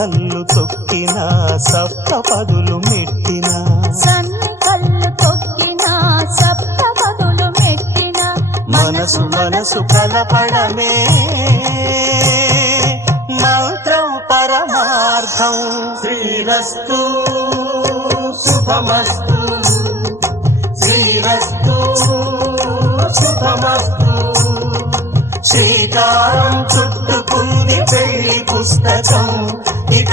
కళ్ళు తొక్కిన సప్తపదులు మెట్టిన సన్ని కళ్ళు తొక్కిన సప్తపదులు మెట్టిన మనసు మనసు కలపడమే మంత్రం పరమార్థం. శ్రీరస్తు శుభమస్తు, శ్రీరస్తు శుభమస్తు. శ్రీకారం చుట్టుకుంది పెళ్లి పుస్తకం ఇక